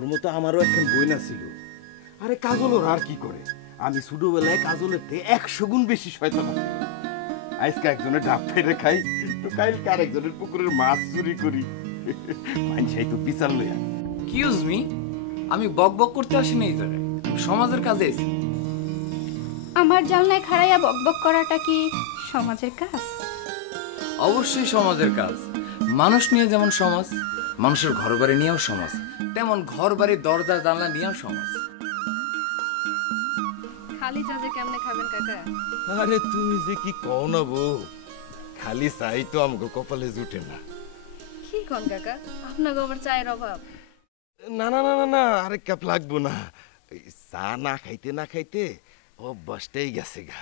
তোর মতো আমারও একখান বইনা ছিল। আরে কাজল ওর আর কি করে, আমি ছোটবেলায় কাজলের থেকে 100 গুণ বেশি শয়তান আছি। আজকে একজনের ডাব ফেলে খাই, তো কালকে আরেকজনের পুকুরের মাছ চুরি করি। মানুষই তো বিচার লইয়া। এক্সকিউজ মি, আমি বক বক করতে আসিনি এই জায়গায়, আমি সমাজের কাজে এসেছি। আমার জানলায় খাড়াইয়া বকবক করাটা কি সমাজের কাজ? অবশ্যই সমাজের কাজ। মানুষ নিয়ে যেমন সমাজ, মানুষের ঘর বাড়ি নিয়েও সমাজ, তেমন ঘর বাড়ির দরজা জানলা নিয়েও সমাজ। খালি চাজে কেমনে খাবেন কাকা? আরে তুমি যে কি কও না বউ, খালি চাই তো আমাকে কপালে জুটে না। কি কোন কাকা, আপনার আবার চায়ের অভাব? না না না না না, আরেক কাপ লাগবো না। চা না খাইতে না খাইতে অভ্যাসটাই গেছে গা।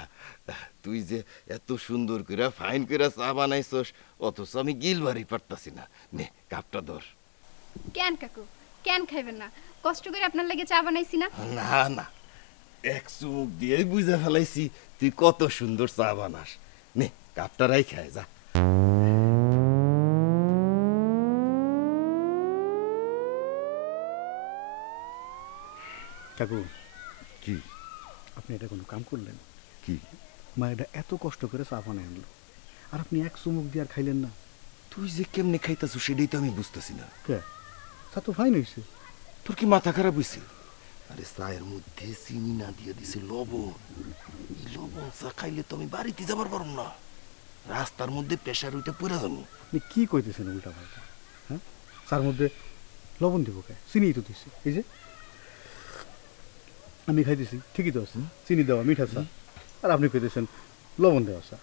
তুই যে এত সুন্দর করে ফাইন করে চা বানাইছস, অথচ আমি গিলবারই পারতাছি না। নে কাপটা ধর। কেন কাকু, কেন খাইবেন না? কষ্ট করে আপনার লাগে চা বানাইছি না। না না, এক চুমুক দিয়েই বুঝে ফেলাইছি তুই কত সুন্দর চা বানাস। নে কাপটা রাই খায় যা। কাকু, কি আপনি এটা কোনো কাম করলেন? কি মা এটা এত কষ্ট করে চা বানাই আনলো, আর আপনি এক চুমুক দিয়ে আর খাইলেন না? তুই যে কেমনে খাইতাছ সেটাই তো আমি বুঝতেছি না। কে? চা তো ফাইন হয়েছে। তোর কি মাথা খারাপ হয়েছে? আরে চায়ের মধ্যে চিনি না দিয়ে দিছে লবণ। এই লবণ চা খাইলে তো আমি বাড়িতে যাবার পারব না, রাস্তার মধ্যে প্রেসার উঠে পড়ে যাবো। আপনি কি কইতেছেন উল্টা পাল্টা? হ্যাঁ, চার মধ্যে লবণ দিব কে? চিনি তো দিচ্ছি। এই যে আমি খাইতেছি ঠিকই তো আছে, চিনি দেওয়া মিঠা চা, আর আপনি কইতেছেন লবণ দেওয়া চা।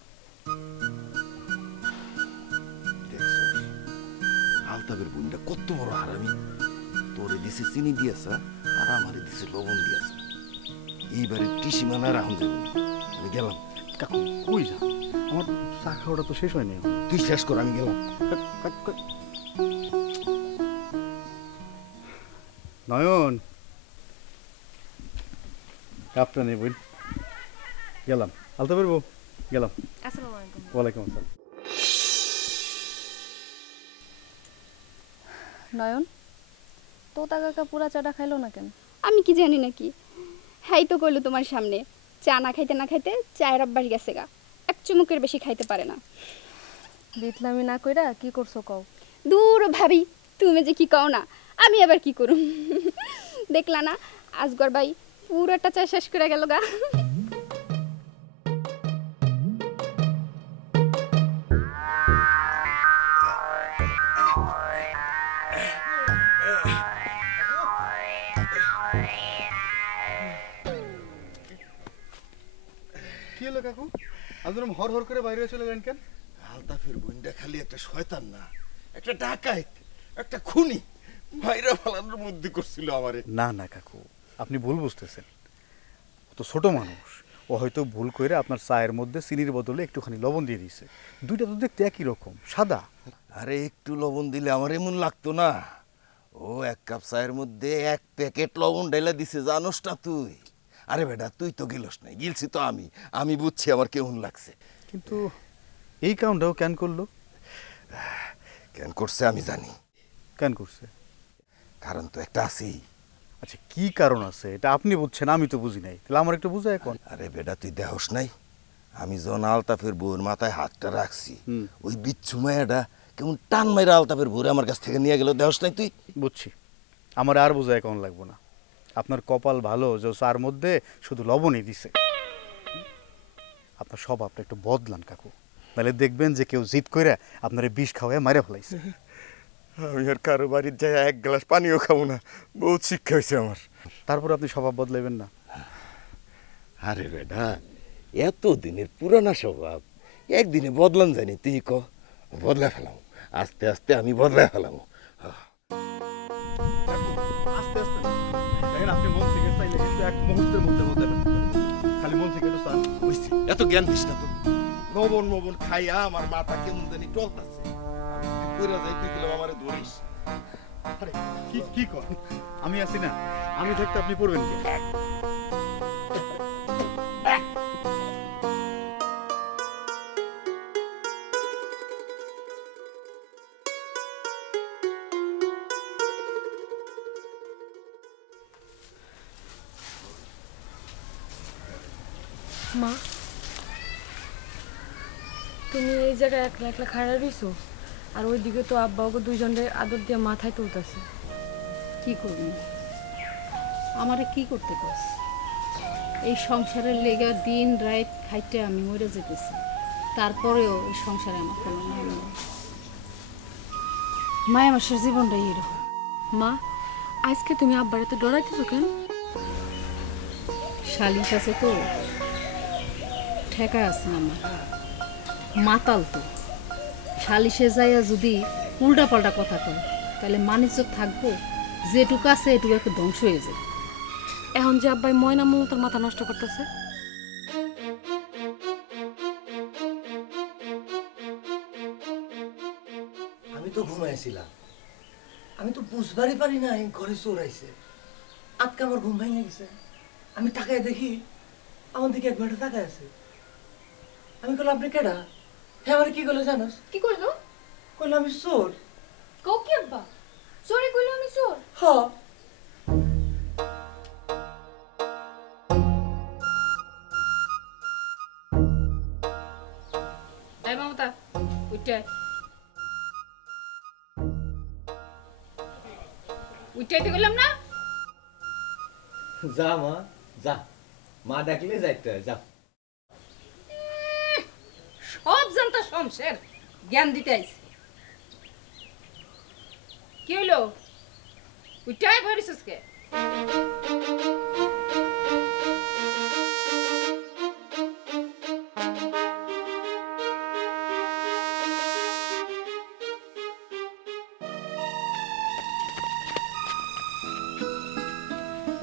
আলতাবের বোনটা কত বড় হারামি, তোরে দিছে চিনি দিয়েছা আর আমারে দিছে লবণ দিয়েছা। এইবারে টিসিমানা রাখুন যাবো, আমি গেলাম। কাকু কই যা, আমার চা খাওয়াটা তো শেষ হয়নি। তুই শেষ কর, আমি গেলাম। নয়ন, কাপটা নেই বোন, গেলাম। আলতা পারবো, গেলাম। আসসালামু আলাইকুম। ওয়ালাইকুম আসসালাম। নয়ন, তোতা কাকা পুরা চাটা খাইলো না কেন? আমি কি জানি নাকি, হ্যাঁ তো কইলো তোমার সামনে চা না খাইতে না খাইতে চায়ের অভ্যাস গেছে গা, এক চুমুকের বেশি খাইতে পারে না। বিতলামি না কইরা কি করছো কও? দূর ভাবি, তুমি যে কি কও না, আমি আবার কি করুম। দেখলা না আজগর ভাই পুরোটা চা শেষ করে গেল গা। কি হলো কাকু, আপনি হর হর করে বাইরে চলে গেলেন কেন? আলতাফের বোনটা খালি একটা শয়তান না, একটা ডাকাইত, একটা খুনি, ভাইরা ফালানোর বুদ্ধি করছিল আমারে। না না কাকু, আপনি ভুল বুঝতেছেন। ও তো ছোট মানুষ, ও হয়তো ভুল করে আপনার চায়ের মধ্যে চিনির বদলে একটুখানি লবণ দিয়ে দিয়েছে। দুইটা তো দেখতে একই রকম, সাদা। আরে একটু লবণ দিলে আমার এমন লাগতো না? ও এক কাপ চায়ের মধ্যে 1 প্যাকেট লবণ ঢেলে দিছে, জানোস না তুই? আরে বেটা তুই তো গেলস নাই, গিলছি তো আমি বুঝছি আমার কেমন লাগছে। কিন্তু এই কাউন্টটাও ক্যান করলো? কেন করছে আমি জানি, ক্যান করছে? কারণ তো একটা আছেই। আচ্ছা, কি কারণ আছে এটা আপনি বুঝছেন, আমি তো বুঝি নাই। তাহলে আমার একটু বুঝা এখন। আরে বেটা তুই দেহস নাই, আমি যখন আলতাফের বউর মাথায় হাতটা রাখছি, ওই বিচ্ছু মায়াটা কেমন টান মাইরা আলতাফের বউরে আমার কাছ থেকে নিয়ে গেল, দেহস নাই তুই? বুঝছি, আমার আর বোঝা এখন লাগবো না। আপনার কপাল ভালো যে চার মধ্যে শুধু লবণই দিছে। আপনার স্বভাবটা একটু বদলান কাকু, নাহলে দেখবেন যে কেউ জিদ কইরা আপনার বিষ খাওয়ায় মারে ফেলাইছে। আমি আর কারো বাড়ির যাই 1 গ্লাস পানিও খাবো না, বহুত শিক্ষা হয়েছে আমার। তারপর আপনি স্বভাব বদলাইবেন না? আরে বেটা, এত দিনের পুরানা স্বভাব একদিনে বদলান যায়নি, তুই ক? বদলা ফেলাম, আস্তে আস্তে আমি বদলা ফেলাম। আস্তে আস্তে দেখেন, আপনি মন থেকে চাইলে কিন্তু এক মুহূর্তের মধ্যে বদলাবেন। খালি মন থেকে একটু চান। এত জ্ঞান দিস না তো। লবণ খাইয়া আমার মাথা কেমন জানি টলতাছে। আমি যদি পইরা যাই, তুই গেলে আমারে ধরিস। আরে কি কর, আমি আছি না? আমি থাকতে আপনি পড়বেন কি? মা, তুমি এই জায়গায় একলা একলা খাড়া রইছো, আর ওইদিকে তো আব্বা ওকে দুইজনের আদর দিয়ে মাথায় তুলতেছে। কি করবি, আমারে কি করতে কস? এই সংসারের লেগা দিন রাত খাইতে আমি মরে যেতেছি, তারপরেও এই সংসারে আমার কোনো নাম নেই। মায়া মাসের জীবনটাই এরকম। মা, আজকে তুমি আব্বারে তো ডরাইতেছো কেন? শালিশ আছে তো, ঠেকা আছে আমার, মাতাল তো। শালিশে যাইয়া যদি উল্টা পাল্টা কথা কয়, তাহলে মানিজ্য থাকবো? যেটুকু আছে এটুকু একটু ধ্বংস হয়ে যায়। এখন যে আব্বাই ময়না মমতার মাথা নষ্ট করতেছে। আমি তো ঘুমাইছিলাম, আমি তো বুঝবারই পারি না ঘরে চোর আইছে। আজকে আমার ঘুম ভেঙে গেছে, আমি তাকায় দেখি আমার দিকে এক বেটা তাকায় আছে। আমি কইলাম, আপনি কেডা? হ্যাঁ, আমার কি করলো জানোস? কি কইলো? কইলো আমি চোর। কও কি আব্বা? চোরে কইলো আমি চোর? হ। এই মমতা, উঠে উঠাইতে গেলাম না? যা মা যা, মা ডাকলে যাইতে হয়, যা। সব জানতা শমশের জ্ঞান দিতে আইছে। কি হইলো? উঠাই ভরিস কে?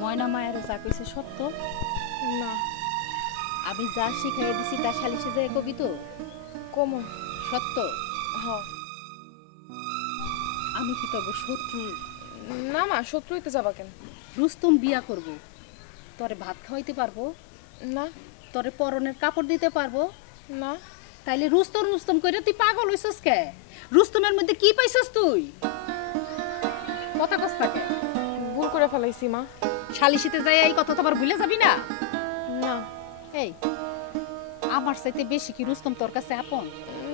ময়না মায়ের যা কইছে সত্য? না। আমি যা শিখাই দিছি তা শালিশে যায় কবি তো? কমো। সত্য? হ। আমি কি তবে শত্রু? না মা, শত্রু হইতে যাবা কেন? রুস্তম বিয়া করব, তোরে ভাত খাওয়াইতে পারবো না। তোরে পরনের কাপড় দিতে পারবো না। তাইলে রুস্তম রুস্তম কইরা তুই পাগল হইছস কে? রুস্তমের মধ্যে কি পাইছস তুই? কথা কস থাকে। ভুল করে ফেলাইছি মা। শালিশিতে যাই এই কথা তো আবার ভুলে যাবি না? না। এই, আমার চাইতে বেশি কি রুস্তম তোর কাছে আপন?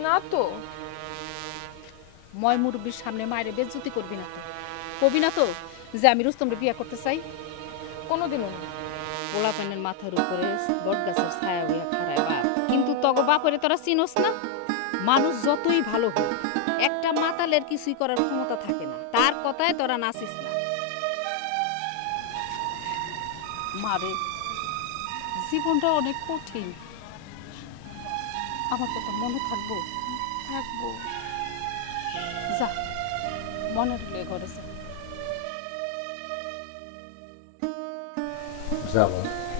না তো। ময় মুরব্বির সামনে মায়ের বেজ্জতি করবি না তো? কবি না তো যে আমি রুস্তমরে বিয়া করতে চাই? কোনোদিনও না। পোলা প্যানের মাথার উপরে বট গাছের ছায়া হইয়া খাড়ায় বাপ, কিন্তু তগো বাপরে তোরা চিনস না। মানুষ যতই ভালো হোক, একটা মাতালের কিছুই করার ক্ষমতা থাকে না, তার কথায় তোরা নাচিস না। মারে, জীবনটা অনেক কঠিন, আমার কথা মনে থাকবো? যা মনে হলে ঘরে যা। যাব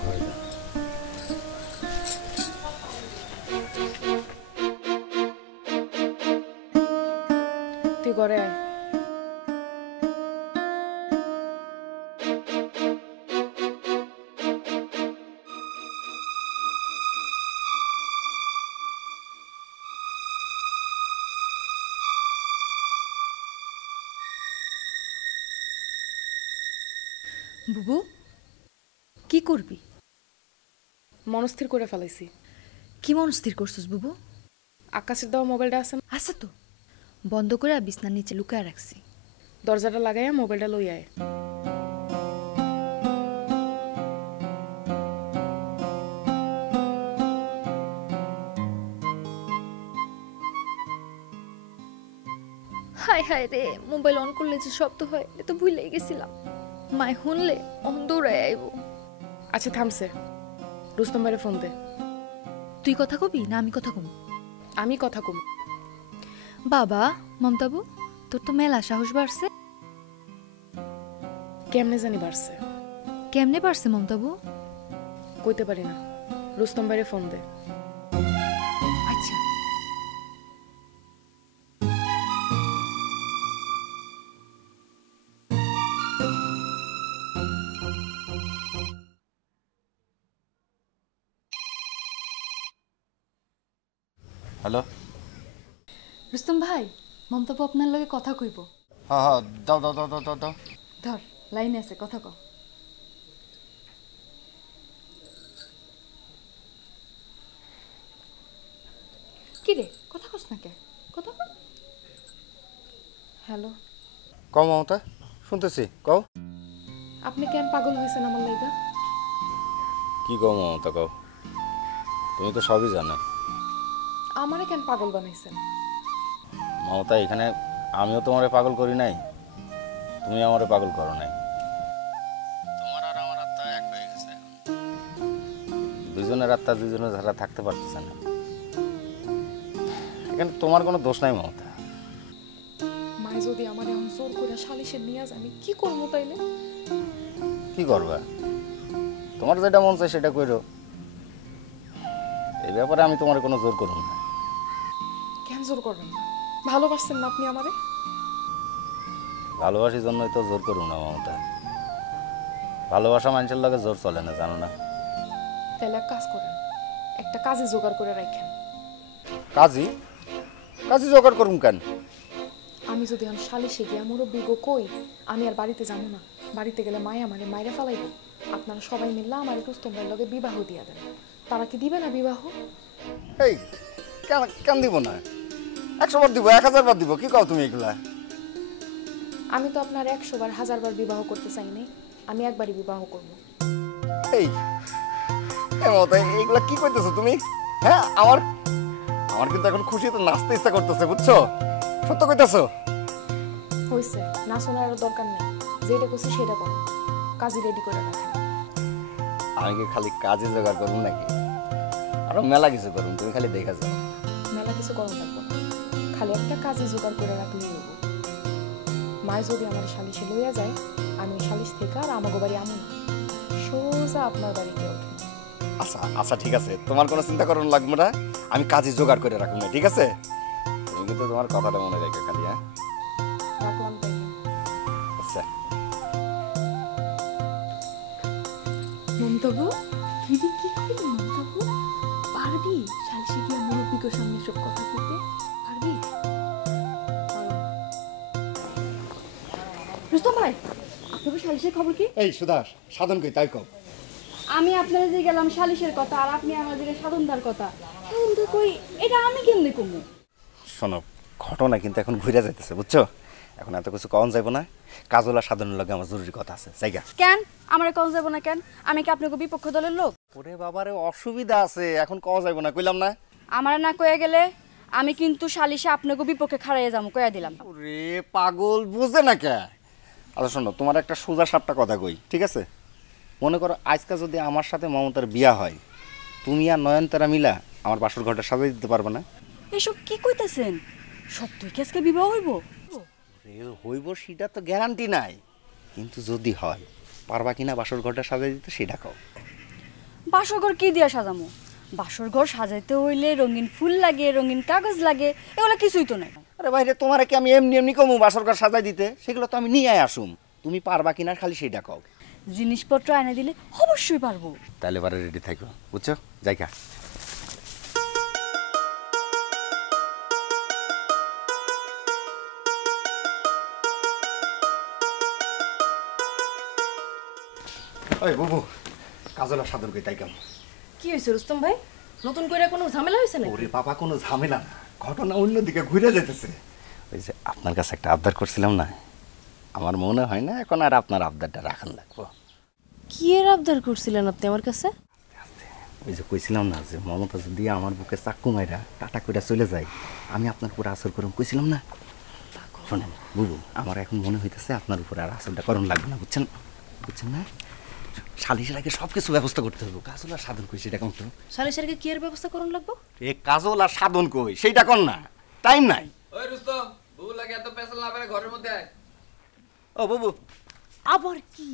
ঘরে যা। তুই ঘরে আয়। বুবু কি করবি? মনস্থির করে ফেলাইছি। কি মনস্থির করছিস বুবু? আকাশের দেওয়া মোবাইলটা আছে না, আছে তো, বন্ধ করে বিছনার নিচে লুকায় রাখছি। দরজাটা লাগাইয়া মোবাইলটা লই আয়। হায় হায় রে, মোবাইল অন করলে যে শব্দ হয় এটা তো ভুলেই গেছিলাম। মায় শুনলে অন্ধরায় আইব। আচ্ছা থামছে, রুস্তম ভাইরে ফোন দে। তুই কথা কবি না আমি কথা কম? আমি কথা কম। বাবা মমতাবু, তোর তো মেলা সাহস বাড়ছে। কেমনে জানি বাড়ছে, কেমনে পারছে মমতাবু? কইতে পারি না, রুস্তম ভাইরে ফোন দে। আচ্ছা হ্যালো। রুস্তম ভাই, মমতাবু আপনার লগে কথা কইব। হ্যাঁ হ্যাঁ, দাও দাও দাও দাও দাও দাও। ধর, লাইনে আছে, কথা ক। কি রে, কথা কস না কে? কথা কর। হ্যালো, কও মমতা, শুনতেছি, কও। আপনি কেন পাগল হয়েছেন আমার লাইগা? কি কও মমতা, কও। তুমি তো সবই জানো। আমারে কেন পাগল বানাইছেন? মমতা, এখানে আমিও তোমারে পাগল করি নাই, তুমি আমারে পাগল করো নাই। তোমার আর আমার আত্মা এক হয়ে গেছে। দুজনের আত্মা দুজনের ধারা থাকতে পারতেছে না। এখানে তোমার কোনো দোষ নাই মমতা। মাই যদি আমার এখন জোর করে সালিশে নিয়ে যায়, আমি কি করবো তাইলে? কি করবা? তোমার যেটা মন চায় সেটা করো। এই ব্যাপারে আমি তোমার কোনো জোর করব না। কেন জোর করবেন না? ভালোবাসছেন না আপনি আমারে? ভালোবাসির জন্যই তো জোর করব না মমতা। ভালোবাসা মানুষের লগে জোর চলে না, জানো না? তাহলে এক কাজ করেন, একটা কাজে জোগাড় করে রাখেন। কাজী? কাজী জোগাড় করুম কেন? আমি যদি এখন সালিশে গিয়ে মুরব্বী গো কই আমি আর বাড়িতে যাবো না, বাড়িতে গেলে মায়া মানে মাইরা ফেলাইব, আপনারা সবাই মিললে আমার রুস্তম ভাইয়ের লগে বিবাহ দিয়া দেন। তারা কি দিবে না বিবাহ? এই কেন কেন দিব না? 100 বার দিব, 1000 বার দিব, কি কও তুমি এগুলা? আমি তো আপনার 100 বার 1000 বার বিবাহ করতে চাই নাই, আমি একবারই বিবাহ করবো। এই মমতা, এগুলা কি কইতেছো তুমি? হ্যাঁ, আমার কিন্তু এখন খুশিতে নাচতে ইচ্ছা করতেছে, বুঝছো? সত্য কইতেছো? হয়েছে, না শোনার আর দরকার নেই, যেটা করছি সেটা করো, কাজই রেডি করে রাখেন। আমি কি খালি কাজে জোগাড় করবো নাকি? আরো মেলা কিছু করুন, তুমি খালি দেখা যাও। মেলা কিছু করণ লাগবো না, খালি একটা কাজে জোগাড় করে রাখলেই হইব। মায় যদি আমার সালিশে লইয়া যায়, আমি ওই সালিশ থেকে আর আমাগো বাড়ি আমু না, সোজা আপনার বাড়িতে উঠবো। আচ্ছা আচ্ছা, ঠিক আছে, তোমার কোনো চিন্তা করুন লাগবে না, আমি কাজে জোগাড় করে রাখবো না, ঠিক আছে? তুমি কিন্তু তোমার কথাটা মনে রেখো খালি। হ্যাঁ, রাখলাম তাই। আচ্ছা। মমতাবু, কি রে, কি করবি মমতাবু? পারবি সালিশে গিয়ে মুরব্বিকের সামনে সব কথা বলতে? পারবি? রুস্তম ভাই, আপনার সালিশের খবর কি? এই সুদাস, সাধন কই তাই কও। আমি আপনারা যে গেলাম সালিশের কথা, আর আপনি আমাদের সাধনদার কথা। সাধনদার কই, এটা আমি কেমনে কমু? শোনো, ঘটনা কিন্তু এখন ঘুরে যাইতেছে, বুঝছো? এখন এত কিছু কম যাইব না, কাজল আর সাধনের লগে আমার জরুরি কথা আছে, জায়গা। কেন আমার কল যাব না কেন? আমি কি আপনাকে বিপক্ষ দলের লোক? ওরে বাবারে, অসুবিধা আছে, এখন কওয়া যাইব না, কইলাম না? আমার না কয়ে গেলে আমি কিন্তু সালিশে আপনাকে বিপক্ষে খাড়াইয়া যাবো, কয়ে দিলাম। ওরে পাগল, বুঝে না কে? আচ্ছা শোনো, তোমার একটা সোজা সাপটা কথা কই, ঠিক আছে? মনে করো আজকে যদি আমার সাথে মমতার বিয়া হয়, তুমি আর নয়নতারা মিলা আমার বাসর ঘরটা সাজাই দিতে পারবে না? এসব কি কইতেছেন? সত্যই কি আজকে বিবাহ হইব? আরে হইব সেটা তো গ্যারান্টি নাই, কিন্তু যদি হয় পারবা কিনা বাসর ঘরটা সাজাই দিতে সেটা কও। বাসর ঘর কি দিয়া সাজামো? বাসর ঘর সাজাইতে হইলে রঙিন ফুল লাগে, রঙিন কাগজ লাগে, এগুলো কিছুই তো নাই। আরে বাইরে তোমার কি আমি এমনি এমনি কমু বাসর ঘর সাজাই দিতে? সেগুলো তো আমি নিয়ে আসুম, তুমি পারবা কিনা খালি সেটা কও। জিনিসপত্র এনে দিলে অবশ্যই পারবো। তাহলে এবারে রেডি থাকো, বুঝছো? যাইকা ওই বুবু কাজলা সাদর কই তাই কেমন? কি হয়েছে রুস্তম ভাই? নতুন করে কোনো ঝামেলা হয়েছে নাকি? ওরে বাবা, কোনো ঝামেলা না, ঘটনা অন্যদিকে ঘুরে যেতেছে। ওই যে আপনার কাছে একটা আবদার করছিলাম না, আমার মনে হয় না এখন আর আপনার আবদারটা রাখান লাগবো। কি এর আবদার করছিলেন আপনি আমার কাছে? ওই যে কইছিলাম না যে মমতা যদি আমার বুকে চাক্কু মাইরা টাটা করে চলে যায়, আমি আপনার উপরে আসর করুন কইছিলাম না? শোনেন বুবু, আমার এখন মনে হইতেছে আপনার উপরে আর আসরটা করুন লাগবে না, বুঝছেন? বুঝছেন না? সালিশের আগে সব কিছু ব্যবস্থা করতে হবে। কাজল আর সাধন কই সেটা কোন তো? সালিশের আগে কি এর ব্যবস্থা করুন লাগবো? এ কাজল আর সাধন কই সেইটা কোন না, টাইম নাই। ওই রুস্তম, বুবু লাগে এত পেছাল না পারে ঘরের মধ্যে আয়। ও বুবু, আবার কি?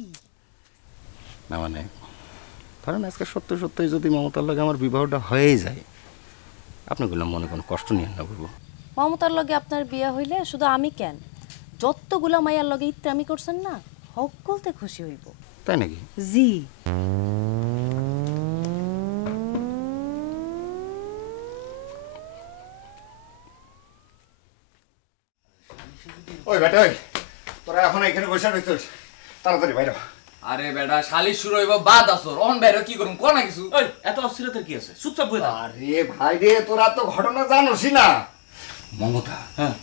না মানে ধরেন আজকে সত্য সত্যই যদি মমতার লগে আমার বিবাহটা হয়েই যায়, আপনাগুলো মনে কোনো কষ্ট নিয়েন না বুবু। মমতার লগে আপনার বিয়া হইলে শুধু আমি কেন, যতগুলা মাইয়ার লগে ইত্যামি করছেন না, সকলতে খুশি হইব। তাই নাকি? জি। ওই বেটা, ওই তোরা এখন এখানে বসে রইছিস, তাড়াতাড়ি বাইরে। আরে বেটা শালিশ শুরু হইব বাদ আসর, অন বাইরে কি করুম কোন না কিছু। ওই এত অস্থিরতার কি আছে? চুপচাপ বই থাক। আরে ভাই রে, তোরা তো ঘটনা জানোসই না। মমতা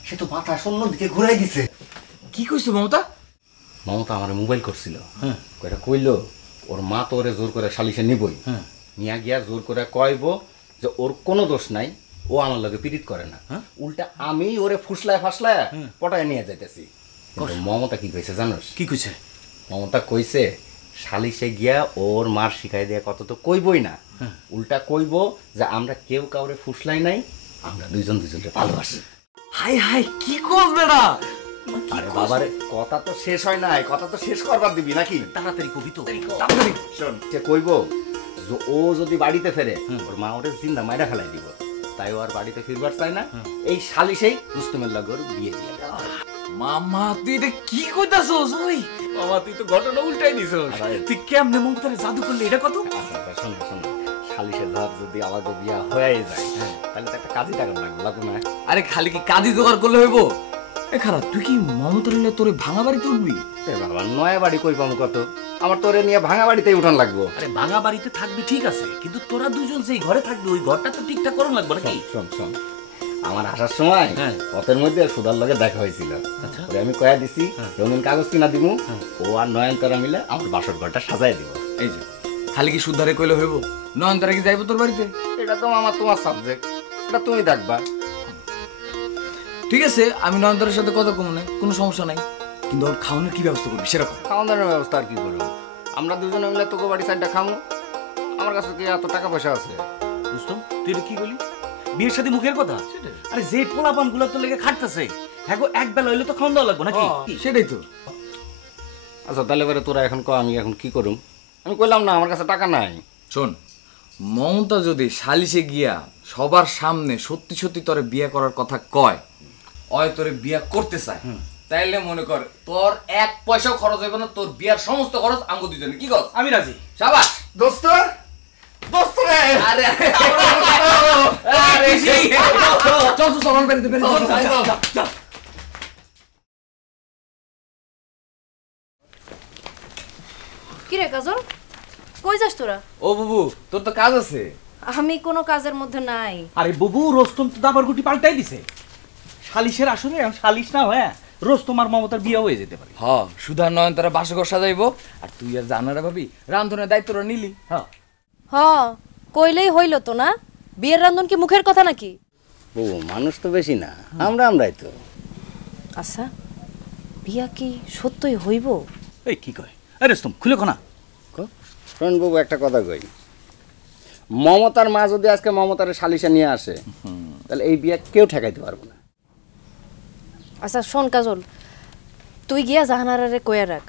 সে তো মাথা অন্যদিকে ঘুরাই দিছে। কি কইছো মমতা? মমতা আমার মোবাইল করছিল, কয়টা কইলো ওর মা তো ওরে জোর করে সালিশে নিবই, নিয়া গিয়া জোর করে কইব যে ওর কোনো দোষ নাই, ও আমার লগে পীড়িত করে না, উল্টা আমি ওরে ফুসলায় ফাসলায় পটায় নিয়ে যাইতেছি। কিন্তু মমতা কি কইছে জানোস? কি কইছে? মমতা কইছে সালিশে গিয়া ওর মার শিখাই দেয়া কত তো কইবই না, উল্টা কইব যে আমরা কেউ কাউরে ফুসলাই নাই, আমরা দুইজন দুইজনকে ভালোবাসি। হাই হাই কি কস বেটা? আরে বাবারে, কথা তো শেষ হয় নাই, কথা তো শেষ করবার দিবি নাকি? তাড়াতাড়ি কবি তো। তাড়াতাড়ি শোন, সে কইব যে ও যদি বাড়িতে ফেরে ওর মা ওরে জিন্দা মাইরা ফেলাই দিব, তাই ও আর বাড়িতে ফিরবার চায় না, এই সালিশেই রুস্তমের লগে ওর বিয়ে দিয়ে দেওয়া। মামা তুই এটা কি কইতাছস? ওই মামা তুই তো ঘটনা উল্টাই দিছস। তুই কেমনে মমতারে জাদু করলি এটা কত? আচ্ছা শোন শোন, সালিশের ধর যদি আমাদের বিয়া হয়ে যায় তাহলে তো একটা কাজই টাকা লাগবে না? আরে খালি কি কাজী জোগাড় করলে হইব? এ খারাপ, তুই কি মমতার নিয়ে তোরে ভাঙা বাড়ি তুলবি? এ বাবা, নয়া বাড়ি কই পাবো কত? আমার তোরে নিয়ে ভাঙা বাড়িতেই উঠান লাগবো। আরে ভাঙা বাড়িতে থাকবি ঠিক আছে, কিন্তু তোরা দুজন যেই ঘরে থাকবি ওই ঘরটা তো ঠিকঠাক করন লাগবে নাকি? শোন শোন, আমার আসার সময় পথের মধ্যে সুধার লগে দেখা হয়েছিল, ওরে আমি কয়া দিছি রঙিন কাগজ কিনা দিমু, ও আর নয়নতারা মিলে আমার বাসর ঘরটা সাজাই দিব। এই যে খালি কি সুধারে কইলে হইব? নয়নতারা কি যাইবো তোর বাড়িতে? এটা তো আমার তোমার সাবজেক্ট, এটা তুমি দেখবা। ঠিক আছে, আমি নয়নতারার সাথে কথা কম নাই, কোনো সমস্যা নাই, কিন্তু ওর খাওয়ানোর কি ব্যবস্থা করবি সেরকম? খাওয়া দাওয়ার ব্যবস্থা আর কি করবো? আমরা দুজনে মিলে তোকে বাড়ি সাইডটা খামু, আমার কাছে কি এত টাকা পয়সা আছে? বুঝতো তুই এটা কি বলি? বিয়ের সাথে মুখের কথা? আরে যে পোলাপান গুলো তো লেগে খাটতেছে, হ্যাঁ গো এক বেলা হইলে তো খাওয়া দাওয়া লাগবে নাকি? সেটাই তো। আচ্ছা তাহলে এবারে তোরা এখন কো আমি এখন কি করুম? আমি কইলাম না আমার কাছে টাকা নাই। শোন, মমতা যদি সালিশে গিয়া সবার সামনে সত্যি সত্যি তোরে বিয়ে করার কথা কয়, অয় তোরে বিয়ে করতে চায়, তাইলে মনে কর তোর এক পয়সাও খরচ হইব না, তোর বিয়ার সমস্ত খরচ আমগো দুজনে। কি কর? আমি রাজি। শাবাশ দোস্ত, দোস্ত রে। আরে আরে চল চল চল বেরিয়ে চল। কি রে কাজল, কই যাস তোরা? ও বুবু, তোর তো কাজ আছে। আমি কোনো কাজের মধ্যে নাই। আরে বুবু, রোস্তম তো দাবার গুটি পাল্টাই দিছে। সালিশের আসলে সালিশ না হয় রোস্তম আর মমতার বিয়ে হয়ে যেতে পারে। হ্যাঁ, সুধা নয়নতারা বাসঘর সাজাইবো, আর তুই আর জানারা ভাবি রান্ধনের দায়িত্বটা নিলি। হ্যাঁ হ্যাঁ, কইলেই হইল তো না? বিয়ের রান্ধন কি মুখের কথা নাকি? ও মানুষ তো বেশি না, আমরাই তো। আচ্ছা, বিয়া কি সত্যই হইব? এই কি কয়? আরে রোস্তম খুলে কোনা। শোন বাবু, একটা কথা কই, মমতার মা যদি আজকে মমতার সালিশে নিয়ে আসে তাহলে এই বিয়ে কেউ ঠেকাইতে পারবো না। আচ্ছা শোন কাজল, তুই গিয়া জাহানারারে কইয়া রাখ,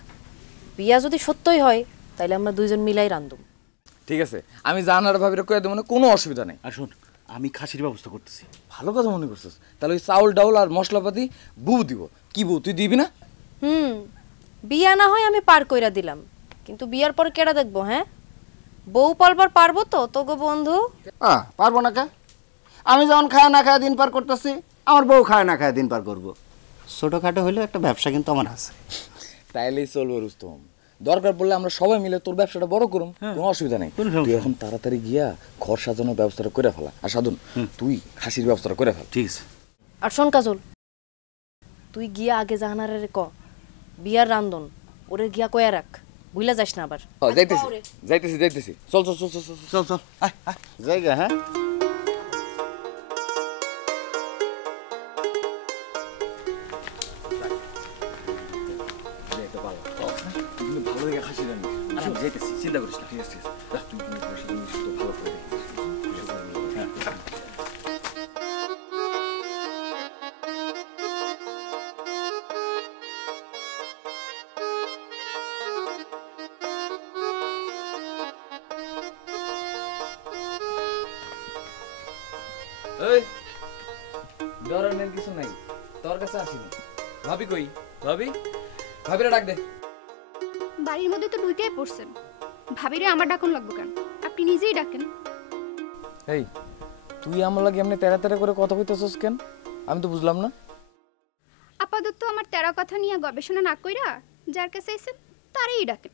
বিয়া যদি সত্যই হয় তাইলে আমরা দুইজন মিলাই রান্ধুম। ঠিক আছে, আমি জাহানারা ভাবিরে কইয়া দেবো না, কোনো অসুবিধা নেই। আর শোন, আমি খাসির ব্যবস্থা করতেছি। ভালো কথা মনে করছিস। তাহলে ওই চাউল ডাউল আর মশলাপাতি বউ দিব। কি বউ, তুই দিবি না? বিয়া না হয় আমি পার কইরা দিলাম, কিন্তু বিয়ার পর কেডা দেখবো? হ্যাঁ, বউ পালবার পারবো তো তোগো বন্ধু? পারবো না কে? আমি যখন খায় না খায় দিন পার করতেছি, আমার বউ খায় না খায় দিন পার করবো। ছোটোখাটো হইলে একটা ব্যবসা কিন্তু আমার আছে। তাইলেই চলবে রুস্তম। দরকার পড়লে আমরা সবাই মিলে তোর ব্যবসাটা বড় করুম, কোনো অসুবিধা নেই। তুই এখন তাড়াতাড়ি গিয়া ঘর সাজানোর ব্যবস্থাটা করে ফেলা। আর সাধন, তুই খাসির ব্যবস্থাটা করে ফেল। ঠিক আছে। আর শোন কাজল, তুই গিয়া আগে জাহানারে ক বিয়ার রান্ধন ওরে গিয়া কয়া রাখ, বুইলা যাস না আবার। যাইতেছি যাইতেছি যাইতেছি, চল চল চল চল চল চল জায়গা। হ্যাঁ, ভালো দেখে খাসি রান্না। আমি যাইতেছি, চিন্তা করিস না। ঠিক আছে, তুই কিন্তু ঘর সাজানো ভালো করে দেখিস। ওই ডরানোর কিছু নাই, তোর কাছে আসিনি। ভাবি কই? ভাবি, ভাবিরা ডাক দে। বাড়ির মধ্যে তো ঢুকেই পড়ছেন, ভাবিরে আমার ডাকুন লাগবে কেন? আপনি নিজেই ডাকেন। এই, তুই আমার লাগে এমনি তেরা তেরা করে কথা কইতেছস কেন? আমি তো বুঝলাম না। আপাতত আমার তেরা কথা নিয়ে গবেষণা না কইরা যার কাছে আইছেন তারই ডাকেন।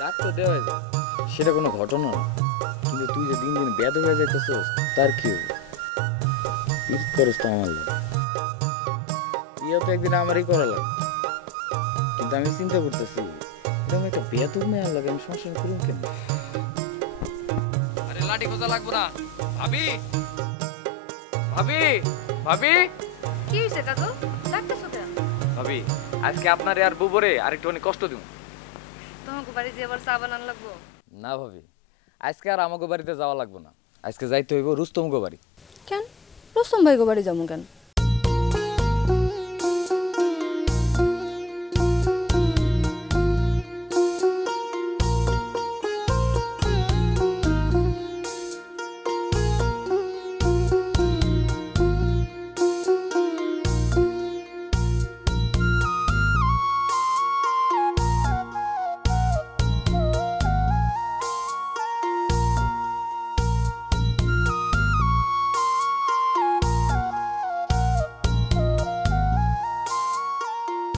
ডাক তো দেওয়া যায়, সেটা কোনো ঘটনা না। কিন্তু তুই যে দিন দিন বেদ হয়ে যাইতেছস, তার কি হবে? পিট করস তো আমার লাগে। বিয়ে তো একদিন আমারই করা লাগে, কিন্তু আমি চিন্তা করতেছি এরকম একটা বেয়াদব মেয়ে লাগে আমি সংসার করুন কেন? আরে লাঠি খোঁজা লাগবো না। ভাবি, ভাবি, ভাবি, কি হইছে কাজল? ডাকতেছো কেন? ভাবি, আজকে আপনারে আর বুবরে আরেকটুখানি কষ্ট দিব। তোমাকে বাড়ি যে আবার চা বানান লাগবো? না ভাবি, আজকে আর আমাকে বাড়িতে যাওয়া লাগবো না। আজকে যাইতে হইব রুস্তমগো বাড়ি। কেন রুস্তম ভাই গো বাড়ি যাবো কেন?